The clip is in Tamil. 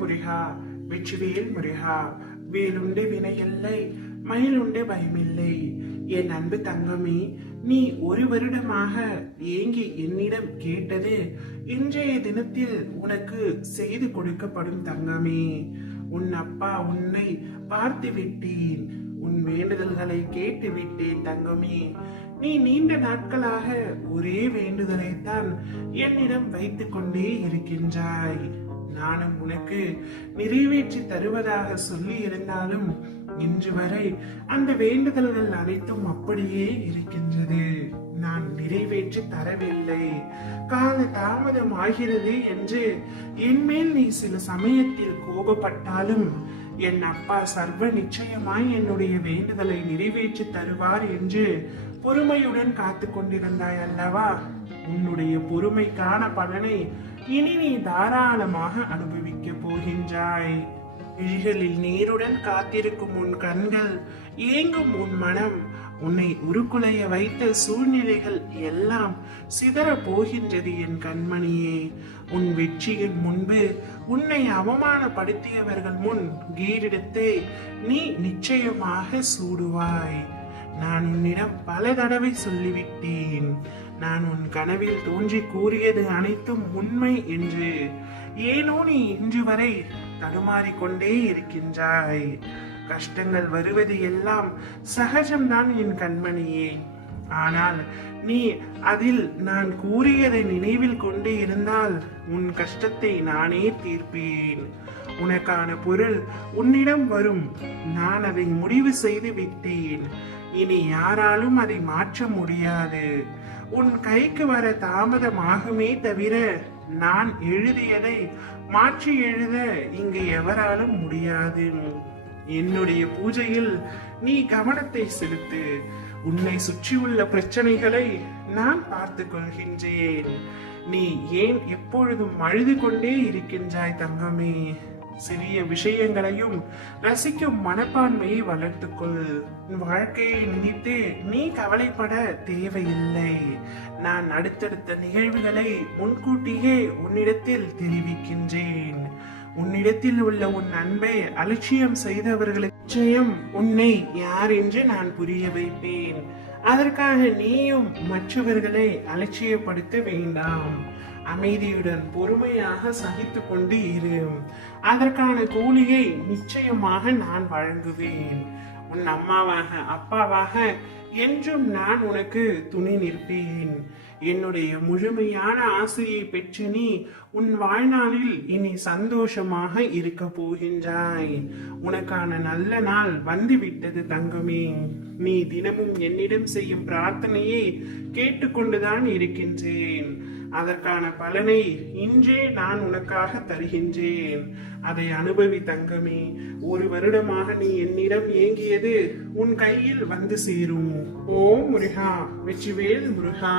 முருகா, வெற்றிவேல் முருகா. வேலுண்டு வினையில்லை, மயிலுண்டு பயமில்லை. என் அன்பு தங்கமே, நீ ஒரு வருடமாக ஏங்கி என்னிடம் கேட்டது இன்றைய தினத்தில் உனக்கு செய்து கொடுக்கப்படும் தங்கமே. உன் அப்பா உன்னை பார்த்து விட்டேன், உன் வேண்டுதல்களை கேட்டு விட்டேன் தங்கமே. நீ நீண்ட நாட்களாக ஒரே வேண்டுதலைத்தான் என்னிடம் வைத்துக் கொண்டே இருக்கின்றாய். நானும் உனக்கு நிறைவேற்றி தருவதாக சொல்லி இருந்தாலும் இன்று வரை அந்த வேண்டுதல்கள் அனைத்தும் அப்படியே இருக்கின்றது. நான் நிறைவேற்றி தரவில்லை, கால தாமதம் ஆகிறது என்று என்மேல் நீ சில சமயத்தில் கோபப்பட்டாலும் என் அப்பா சர்வ நிச்சயமாய் என்னுடைய வேண்டுதலை நிறைவேற்றி தருவார் என்று பொறுமையுடன் காத்து கொண்டிருந்தாய் அல்லவா? உன்னுடைய பொறுமைக்கான பலனை இனி நீ தாராளமாக அனுபவிக்க போகின்றாய். விழிகளில் நீருடன் காத்திருக்கும் உன் கண்கள், ஏங்கும் உன் மனம், உன்னை உருக்குலைய வைத்த சூழ்நிலைகள் எல்லாம் சிதற போகின்றது என் கண்மணியே. உன் வெற்றியின் முன்பு உன்னை அவமானப்படுத்தியவர்கள் முன் கீரிடத்தை நீ நிச்சயமாக சூடுவாய். நான் உன்னிடம் பல தடவை சொல்லிவிட்டேன், நான் உன் கனவில் தோன்றி கூறியது அனைத்தும் உண்மை என்று. ஏனோ நீ இன்று வரை தடுமாறிக்கொண்டே இருக்கின்றாய். கஷ்டங்கள் வருவது எல்லாம் சகஜம்தான் என் கண்மணியே. ஆனால் நீ அதில் நான் கூறியதை நினைவில் கொண்டு இருந்தால் உன் கஷ்டத்தை நானே தீர்ப்பேன். உனக்கான பொருள் உன்னிடம் வரும். நான் அதை முடிவு செய்து விட்டேன். இனி யாராலும் அதை மாற்ற முடியாது. உன் கைக்கு வர தாமதமாகுமே தவிர நான் எழுதியதை மாற்றி எழுத இங்கு எவராலும் முடியாது. என்னுடைய பூஜையில் நீ கவனத்தை செலுத்து. உன்னை சுற்றியுள்ள பிரச்சனைகளை நான் பார்த்து கொள்கின்றேன். நீ ஏன் எப்பொழுதும் அழுது கொண்டே இருக்கின்றாய் தங்கமே? சிறிய விஷயங்களையும் ரசிக்கும் மனப்பான்மையை வளர்த்துக்கொள். வாழ்க்கையை நினைத்து நீ கவலைப்பட தேவையில்லை. நான் அடுத்தடுத்த நிகழ்வுகளை முன்கூட்டியே உன்னிடத்தில் தெரிவிக்கின்றேன். உன்னிடத்தில் உள்ள உன் அன்பை அலட்சியம் செய்தவர்களுக்கு நிச்சயம் உன்னை யார் என்று நான் புரிய வைப்பேன். அதற்காக நீயும் மற்றவர்களை அலட்சியப்படுத்த வேண்டாம். அமைதியுடன் பொறுமையாக சகித்து கொண்டு இரு. அதற்கான கூலியை நிச்சயமாக நான் வழங்குவேன். உன் அம்மாவாக அப்பாவாக என்றும் நான் உனக்கு துணை நிற்பேன். என்னுடைய முழுமையான ஆசையை பெற்று நீ உன் வாழ்நாளில் இனி சந்தோஷமாக இருக்க போகின்றாய். உனக்கான நல்ல நாள் வந்துவிட்டது தங்கமே. நீ தினமும் என்னிடம் செய்யும் பிரார்த்தனையை கேட்டுக்கொண்டுதான் இருக்கின்றேன். அதற்கான பலனை இன்றே நான் உனக்காக தருகின்றேன். அதை அனுபவி தங்கமே. ஒரு வருடமாக நீ என்னிடம் ஏங்கியது உன் கையில் வந்து சேரும். ஓம் முருகா, வெற்றிவேல் முருகா.